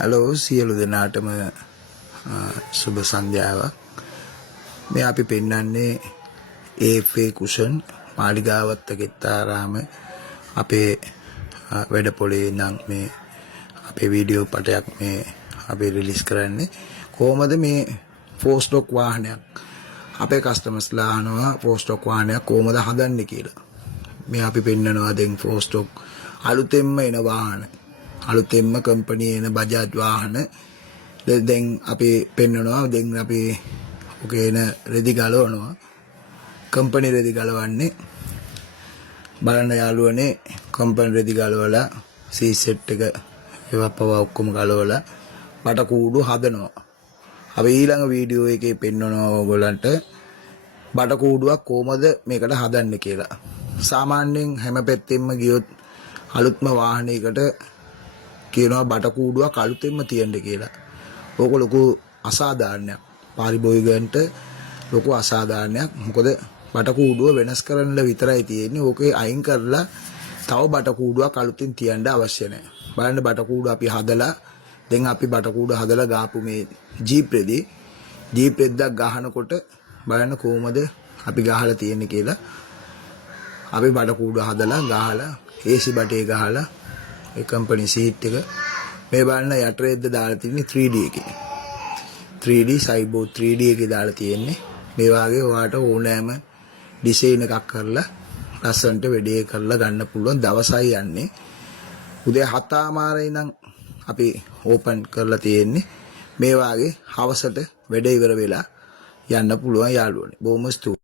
Hello සියලු දෙනාටම සුබ සන්ධ්‍යාවක්. මේ අපි පෙන්වන්නේ AFA කුෂන් මාලිගාවත්ත ගෙත්තාරාම අපේ වැඩපොලේ ඉඳන් මේ අපේ වීඩියෝ පටයක් මේ අපි රිලීස් කරන්නේ. කොහොමද මේ ෆෝර් ස්ටොක් වාහනයක් අපේ කස්ටමර්ස්ලා අහනවා ෆෝර් ස්ටොක් වාහනයක් කොහොමද හදන්නේ කියලා. මේ අපි පෙන්නනවා දැන් ෆෝර් ස්ටොක් අලුතෙන්ම එන වාහන, අලුතෙන්ම කම්පැනි එන බජාජ් වාහන දැන් අපි පෙන්නනවා. දැන් අපි ඔකේ එන රෙදි ගලවනවා, කම්පැනි රෙදි ගලවන්නේ. බලන්න යාළුවනේ, කම්පැනි රෙදි ගලවලා සී සෙට් එක ඒවා පවා ඔක්කොම ගලවලා බට කූඩු හදනවා. අපි ඊළඟ වීඩියෝ එකේ පෙන්නනවා ඔයගොල්ලන්ට බට කූඩුවක් කොහමද මේකට හදන්නේ කියලා. සාමාන්‍යයෙන් හැම පැත්තෙම ගියොත් අලුත්ම වාහනයකට කියනවා බට කූඩුවක් අලුතෙන්ම තියෙන්න කියලා. ඕක ලොකු අසාධාරණයක්. පාරිභෝගිකයන්ට ලොකු අසාධාරණයක්. මොකද බට කූඩුව වෙනස් කරන්න විතරයි තියෙන්නේ. ඕකේ අයින් කරලා තව බට කූඩුවක් අලුතින් තියන්න අවශ්‍ය නැහැ. බලන්න බට කූඩුව අපි හදලා දැන් අපි බට කූඩුව හදලා ගාපු මේ ජීප් රෙද්දක් ගහනකොට බලන්න කොහොමද අපි ගහලා තියෙන්නේ කියලා. අපි බට කූඩුව හදලා ගහලා AC බටේ ගහලා ඒ කම්පැනි සීට් එක මේ බලන්න යට රෙද්ද දාලා තියෙන්නේ 3D එකේ. 3D සයිබෝඩ් 3D එකේ දාලා තියෙන්නේ. මේ වාගේ ඔයාට ඕනෑම ඩිසයින් එකක් කරලා ලස්සනට වැඩේ කරලා ගන්න පුළුවන්. දවසයි යන්නේ. උදේ 7:00 ඉඳන් අපි ඕපන් කරලා තියෙන්නේ. මේ වාගේ හවසට වැඩ ඉවර වෙලා යන්න පුළුවන් යාළුවනේ. බොහොම ස්තුතියි.